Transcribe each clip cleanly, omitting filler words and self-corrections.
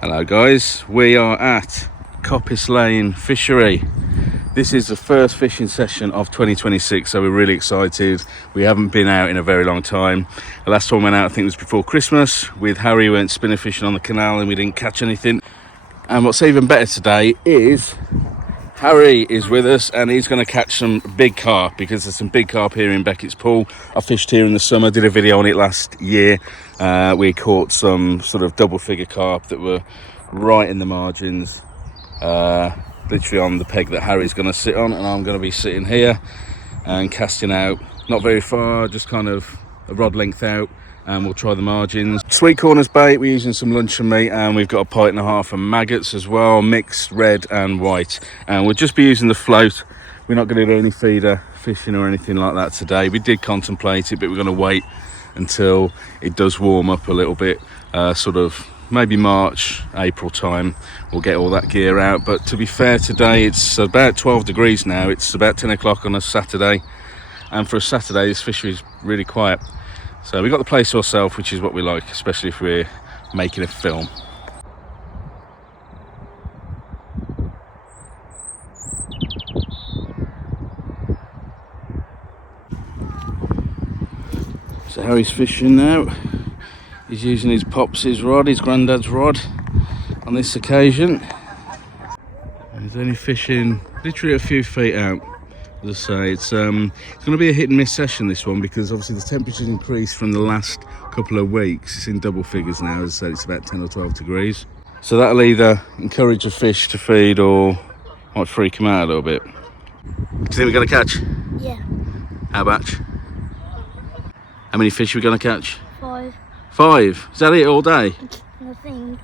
Hello guys, we are at Coppice Lane Fishery. This is the first fishing session of 2026, so we're really excited. We haven't been out in a very long time. The last time we went out I think it was before Christmas. With Harry we went spinner fishing on the canal and we didn't catch anything. And what's even better today is Harry is with us and he's going to catch some big carp, because there's some big carp here in Beckett's Pool. I fished here in the summer, did a video on it last year. We caught some sort of double figure carp that were right in the margins, literally on the peg that Harry's going to sit on, and I'm going to be sitting here and casting out not very far, just kind of a rod length out, and we'll try the margins. Sweet corners bait, we're using some luncheon meat, and we've got a pint and a half of maggots as well, mixed red and white, and we'll just be using the float. We're not going to do any feeder fishing or anything like that today. We did contemplate it, but we're going to wait until it does warm up a little bit, sort of maybe March, April time. We'll get all that gear out. But to be fair, today it's about 12 degrees now. It's about 10 o'clock on a Saturday, and for a Saturday this fishery is really quiet. So we got the place to ourselves, which is what we like, especially if we're making a film. So Harry's fishing now. He's using his Pops' rod, his granddad's rod, on this occasion. He's only fishing literally a few feet out. As I say, it's going to be a hit and miss session, this one, because obviously the temperature's increased from the last couple of weeks. It's in double figures now. As I said, it's about 10 or 12 degrees. So that'll either encourage a fish to feed or might freak him out a little bit. Do you think we're going to catch? Yeah. How much? How many fish are we going to catch? 5. 5? Is that it all day? I think.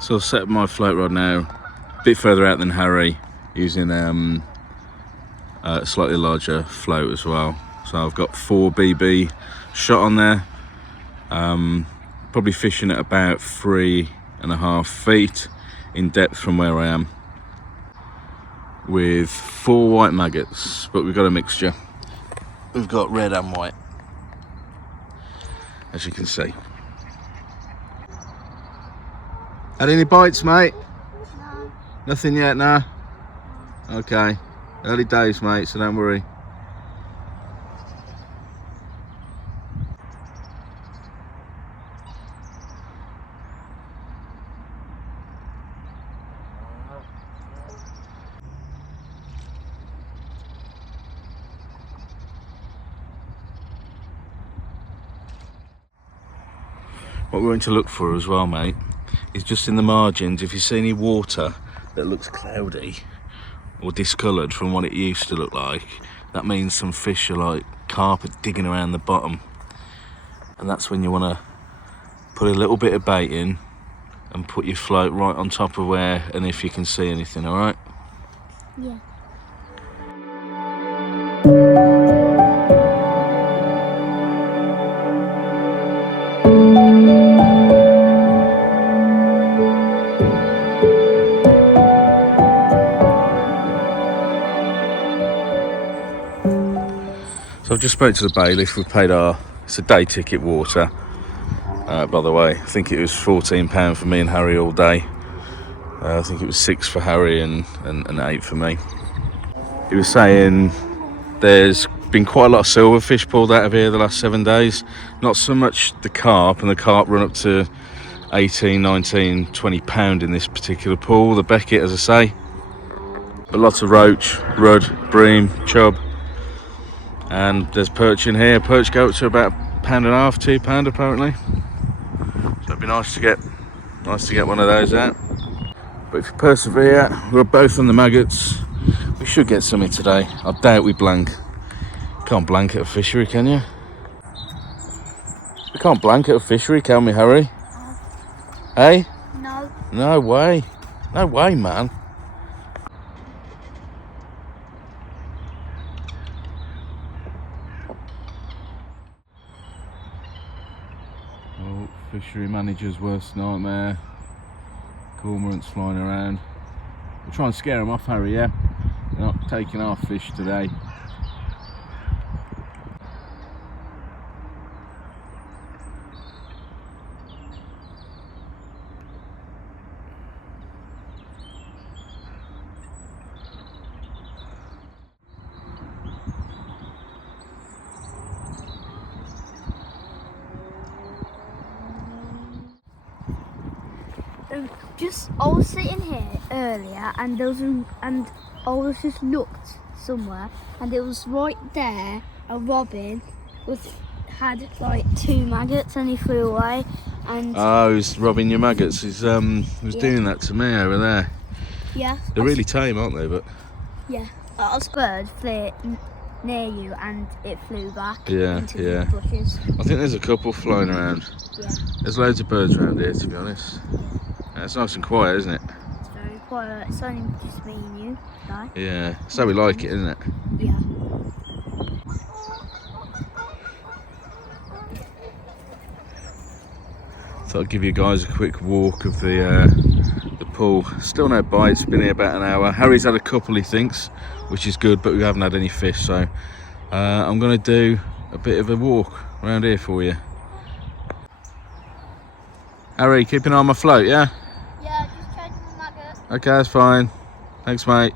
So I've set up my float rod now, a bit further out than Harry, using a slightly larger float as well. So I've got 4 BB shot on there, probably fishing at about 3.5 feet in depth from where I am, with 4 white maggots, but we've got a mixture. We've got red and white, as you can see. Had any bites, mate? No. Nothing yet, nah? Okay. Early days, mate, so don't worry. What we're going to look for as well, mate, is just in the margins. If you see any water that looks cloudy or discoloured from what it used to look like, that means some fish are like carp are digging around the bottom, and that's when you want to put a little bit of bait in and put your float right on top of where, and if you can see anything. All right? Yeah. So I've just spoke to the bailiff. We've paid it's a day ticket water, by the way. I think it was £14 for me and Harry all day. I think it was 6 for Harry and 8 for me. He was saying there's been quite a lot of silverfish pulled out of here the last 7 days. Not so much the carp, and the carp run up to 18, 19, 20 pound in this particular pool, the Beckett, as I say. But lots of roach, rudd, bream, chub. And there's perch in here. Perch go up to about £1.50, £2 apparently. So it'd be nice to get one of those out. But if you persevere, we're both on the maggots. We should get something today. I doubt we blank. Can't blank at a fishery, can you? We can't blank at a fishery, can we, Harry? Hey? No. No way. No way, man. Oh, fishery manager's worst nightmare. Cormorants flying around. We'll try and scare them off, Harry, yeah? They're not taking our fish today. I was sitting here earlier, and and I was just looked somewhere, and it was right there. A robin had like 2 maggots, and he flew away. And oh, he's robbing your maggots. He's doing that to me over there. Yeah, They're really tame, aren't they? But yeah, a bird flew near you, and it flew back into yeah. the bushes. I think there's a couple flying around. Yeah, There's loads of birds around here, to be honest. It's nice and quiet, isn't it? it's very quiet. It's only just me and you, right? Yeah, so we like it, isn't it? Yeah. So I'll give you guys a quick walk of the pool. Still no bites, been here about an hour. Harry's had a couple, he thinks, which is good, but we haven't had any fish, so I'm going to do a bit of a walk around here for you. Harry, keep an eye on my float, yeah? Yeah, just changing the maggot. Okay, that's fine. Thanks, mate.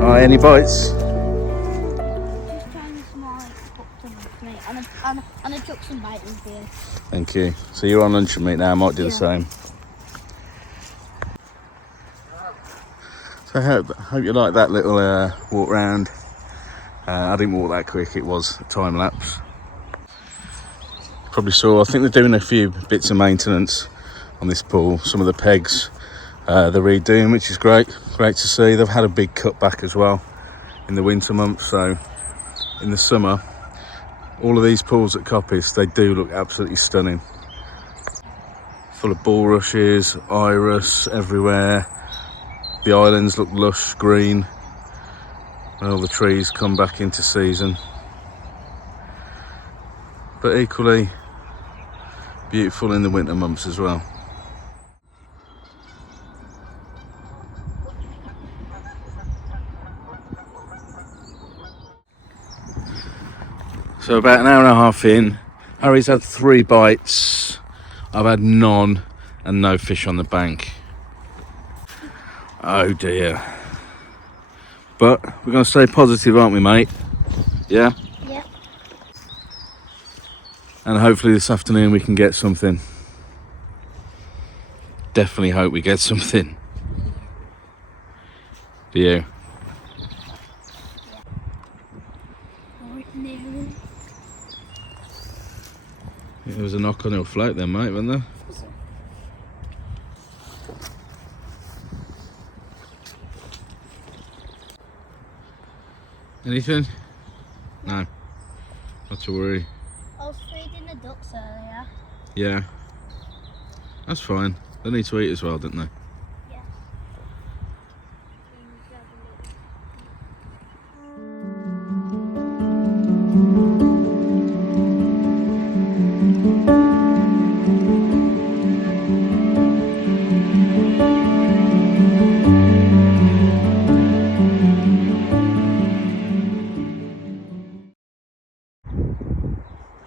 Alright, any bites? Just trying to smile, put some with me, and I took some bite with you. Thank you. So you're on lunch with me now, I might do the same. So I hope you like that little walk round. I didn't walk that quick, it was a time lapse. Probably saw, I think they're doing a few bits of maintenance on this pool. Some of the pegs they're redoing, which is great to see. They've had a big cut back as well in the winter months, so in the summer all of these pools at Coppice, they do look absolutely stunning. Full of bulrushes, iris everywhere. The islands look lush green when all the trees come back into season, but equally beautiful in the winter months as well. So about an hour and a half in, Harry's had 3 bites, I've had none, and no fish on the bank. Oh dear. But we're going to stay positive, aren't we, mate? Yeah? Yeah. And hopefully this afternoon we can get something. Definitely hope we get something. Do you? There was a knock on your float then, mate, wasn't there? Anything? No. Not to worry. I was feeding the ducks earlier. Yeah. That's fine. They need to eat as well, don't they? Yeah.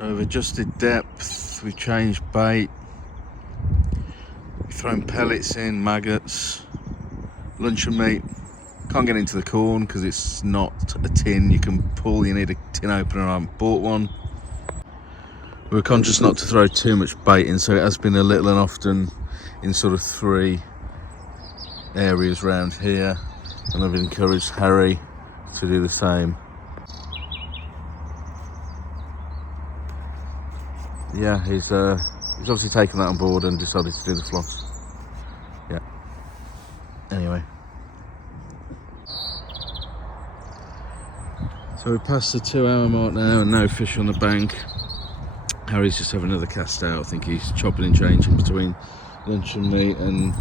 We've adjusted depth, we've changed bait, we've thrown pellets in, maggots, luncheon meat. Can't get into the corn because it's not a tin you can pull, you need a tin opener. I haven't bought one. We were conscious not to throw too much bait in, so it has been a little and often in sort of 3 areas around here, and I've encouraged Harry to do the same. Yeah, he's obviously taken that on board and decided to do the floss. Yeah. Anyway. So we passed the 2-hour mark now and no fish on the bank. Harry's just having another cast out. I think he's chopping and changing between luncheon meat and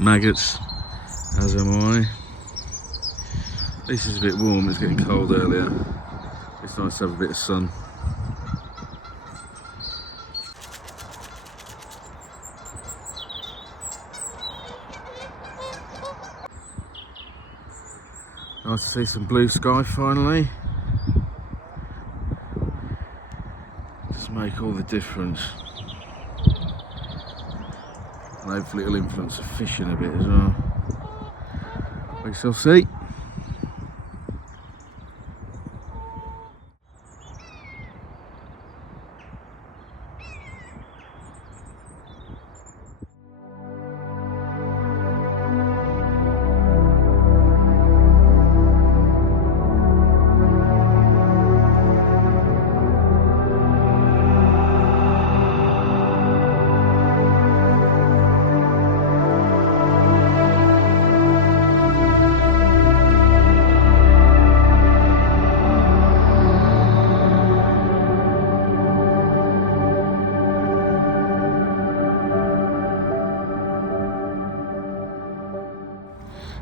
maggots, as am I. At least it's a bit warm, it's getting cold earlier. It's nice to have a bit of sun. Nice to see some blue sky finally. Just make all the difference. And hopefully it'll influence the fishing a bit as well. We shall see.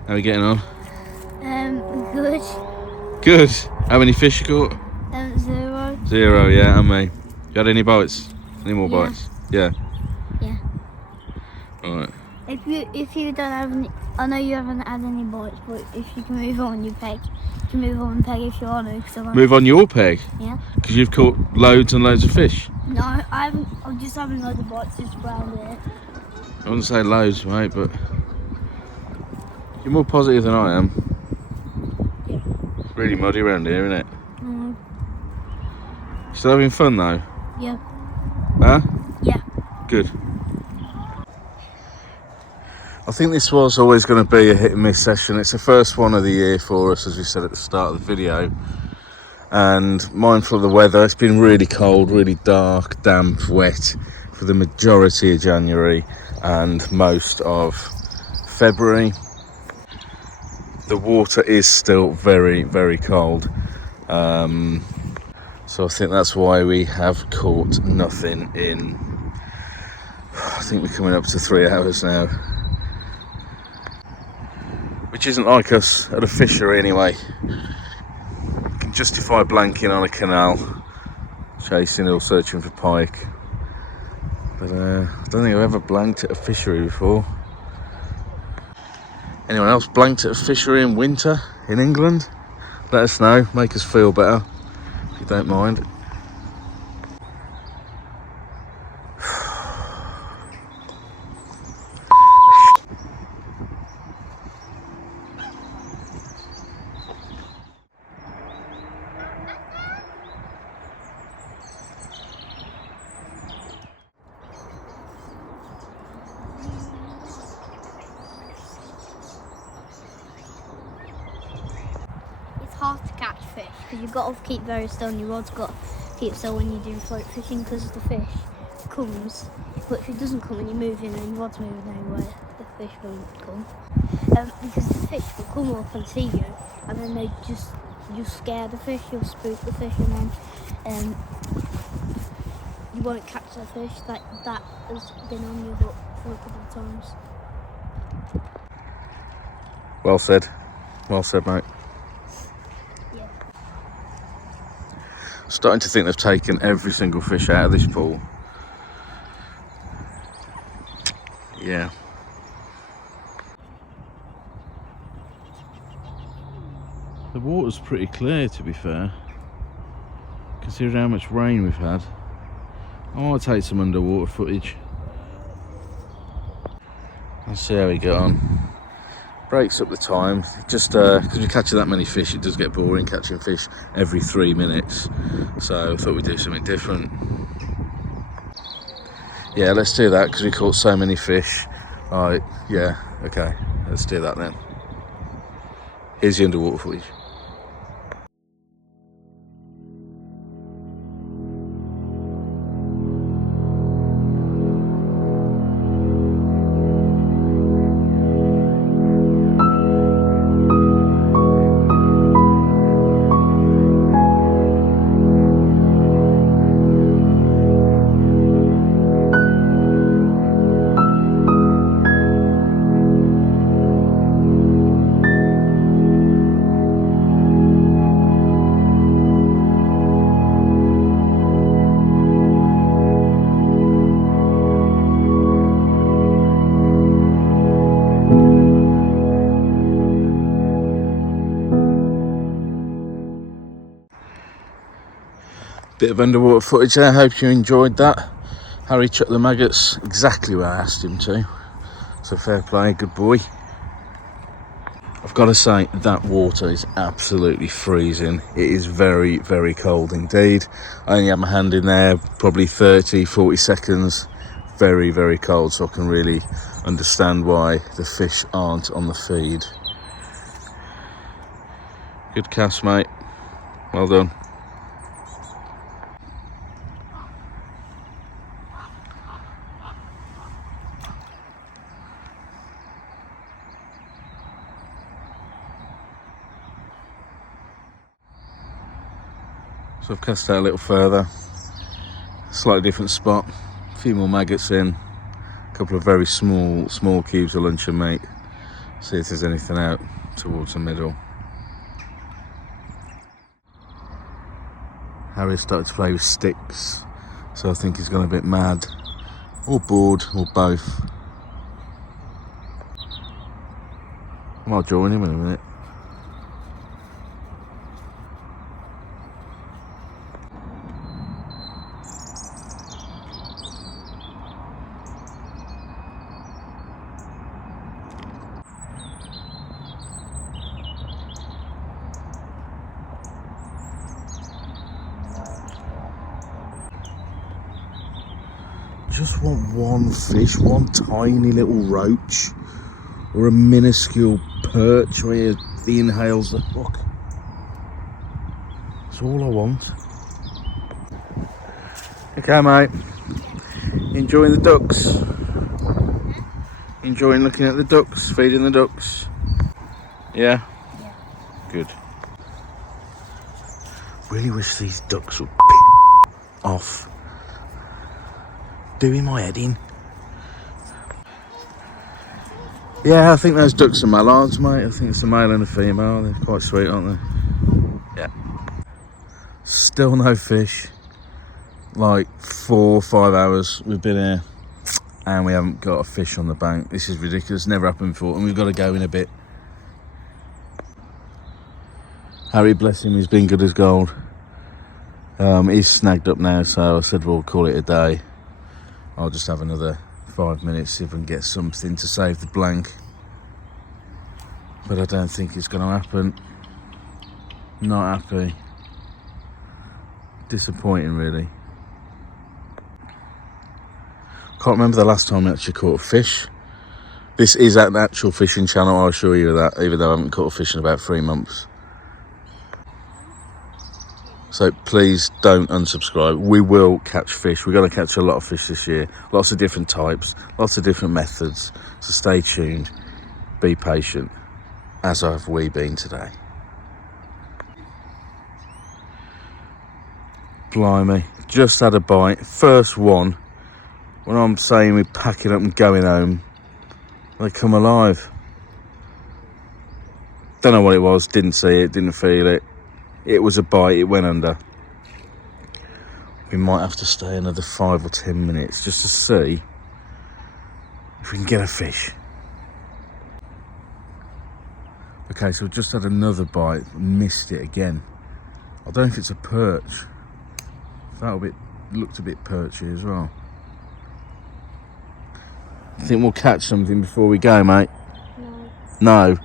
How are we getting on? Good. Good. How many fish you caught? 0. 0, yeah, and me. You had any bites? Any more Yeah. bites? Yeah. Yeah. Alright. If you don't have any, I know you haven't had any bites, but if you can move on your peg, you can move on and peg if you want to. Move on your peg? Yeah. Because you've caught loads and loads of fish. No, I haven't. I'm just having loads of bites just around here. I wouldn't say loads, mate, but you're more positive than I am. Yeah. Really muddy around here, isn't it? Mm. Still having fun though? Yeah. Huh? Yeah. Good. I think this was always going to be a hit and miss session. It's the first one of the year for us, as we said at the start of the video. And mindful of the weather, it's been really cold, really dark, damp, wet for the majority of January and most of February. The water is still very, very cold. So I think that's why we have caught nothing in, I think we're coming up to 3 hours now. Which isn't like us at a fishery anyway. You can justify blanking on a canal, chasing or searching for pike. But I don't think I've ever blanked at a fishery before. Anyone else blanked at a fishery in winter in England? Let us know, make us feel better, if you don't mind. It's hard to catch fish because you've got to keep very still and your rod's got to keep still when you're doing float fishing because the fish comes, but if it doesn't come and you're moving and your rod's moving anywhere, the fish won't come. Because the fish will come up and see you and then you scare the fish, you'll spook the fish and then you won't catch the fish. That has been on your hook for a couple of times. Well said, mate. Yeah. Starting to think they've taken every single fish out of this pool. Yeah. The water's pretty clear, to be fair, considering how much rain we've had. I want to take some underwater footage. Let's see how we get on. Breaks up the time, just because we're catching that many fish, it does get boring catching fish every 3 minutes. So I thought we'd do something different. Yeah, let's do that because we caught so many fish. Right, yeah, okay, let's do that then. Here's the underwater footage. Bit of underwater footage there, hope you enjoyed that. Harry chucked the maggots exactly where I asked him to, so fair play, good boy. I've got to say, that water is absolutely freezing. It is very, very cold indeed. I only had my hand in there probably 30-40 seconds. Very, very cold, so I can really understand why the fish aren't on the feed. Good cast, mate. Well done. So I've cast out a little further, slightly different spot, a few more maggots in, a couple of very small cubes of luncheon meat. See if there's anything out towards the middle. Harry's started to play with sticks, so I think he's gone a bit mad, or bored, or both. I might join him in a minute. Just want one fish, one tiny little roach, or a minuscule perch where he inhales the hook. That's all I want. Okay, mate. Enjoying the ducks? Enjoying looking at the ducks, feeding the ducks? Yeah? Yeah. Good. Really wish these ducks would off. Doing my head in. Yeah, I think those ducks are mallards, mate. I think it's a male and a female. They're quite sweet, aren't they? Yeah. Still no fish. Like 4 or 5 hours we've been here and we haven't got a fish on the bank. This is ridiculous. Never happened before, and we've got to go in a bit. Harry, bless him, he's been good as gold. He's snagged up now, so I said we'll call it a day. I'll just have another 5 minutes, see if I can get something to save the blank. But I don't think it's going to happen. Not happy. Disappointing, really. Can't remember the last time I actually caught a fish. This is an actual fishing channel, I'll assure you of that, even though I haven't caught a fish in about 3 months. So please don't unsubscribe. We will catch fish. We're going to catch a lot of fish this year. Lots of different types, lots of different methods. So stay tuned, be patient, as have we been today. Blimey, just had a bite. First one. When I'm saying we're packing up and going home, they come alive. Don't know what it was, didn't see it, didn't feel it. It was a bite, it went under. We might have to stay another 5 or 10 minutes just to see if we can get a fish. Okay, so we've just had another bite, missed it again. I don't know if it's a perch. Looked a bit perchy as well. I think we'll catch something before we go, mate. No?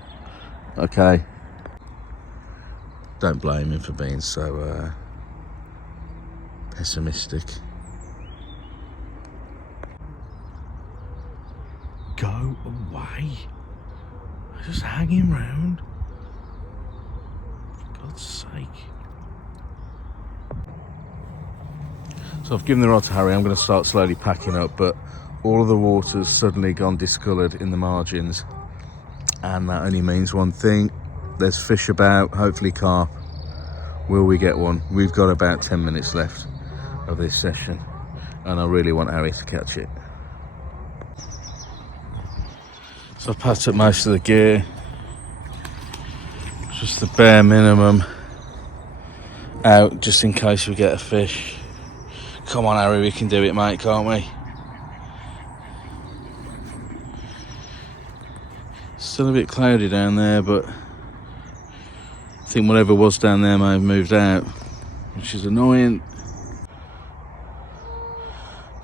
Okay. Don't blame him for being so pessimistic. Go away. I'm just hanging round. For God's sake. So I've given the rod to Harry. I'm going to start slowly packing up, but all of the water's suddenly gone discoloured in the margins, and that only means one thing. There's fish about, hopefully carp. Will we get one? We've got about 10 minutes left of this session, and I really want Harry to catch it. So I've packed up most of the gear, just the bare minimum out, just in case we get a fish. Come on, Harry, we can do it, mate, can't we? Still a bit cloudy down there, but I think whatever was down there may have moved out, which is annoying.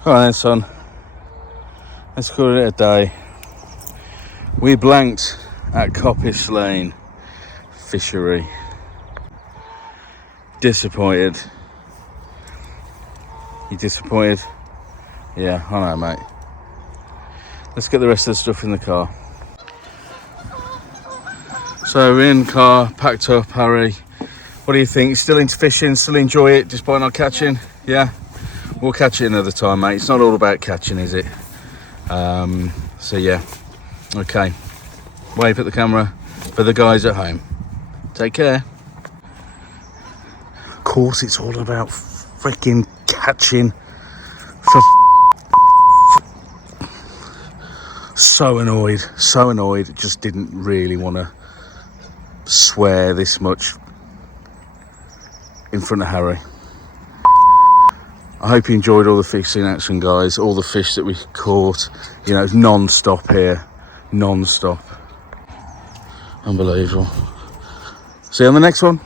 All right then, son. Let's call it a day. We blanked at Coppice Lane Fishery. Disappointed. You disappointed? Yeah, I know, mate. Let's get the rest of the stuff in the car. So we're in the car, packed up, Harry. What do you think? Still into fishing? Still enjoy it despite not catching? Yeah? We'll catch it another time, mate. It's not all about catching, is it? So yeah. Okay. Wave at the camera for the guys at home. Take care. Of course, it's all about freaking catching. So annoyed. Just didn't really want to swear this much in front of Harry. I hope you enjoyed all the fishing action, guys. All the fish that we caught. You know, it's non-stop here. Non-stop. Unbelievable. See you on the next one.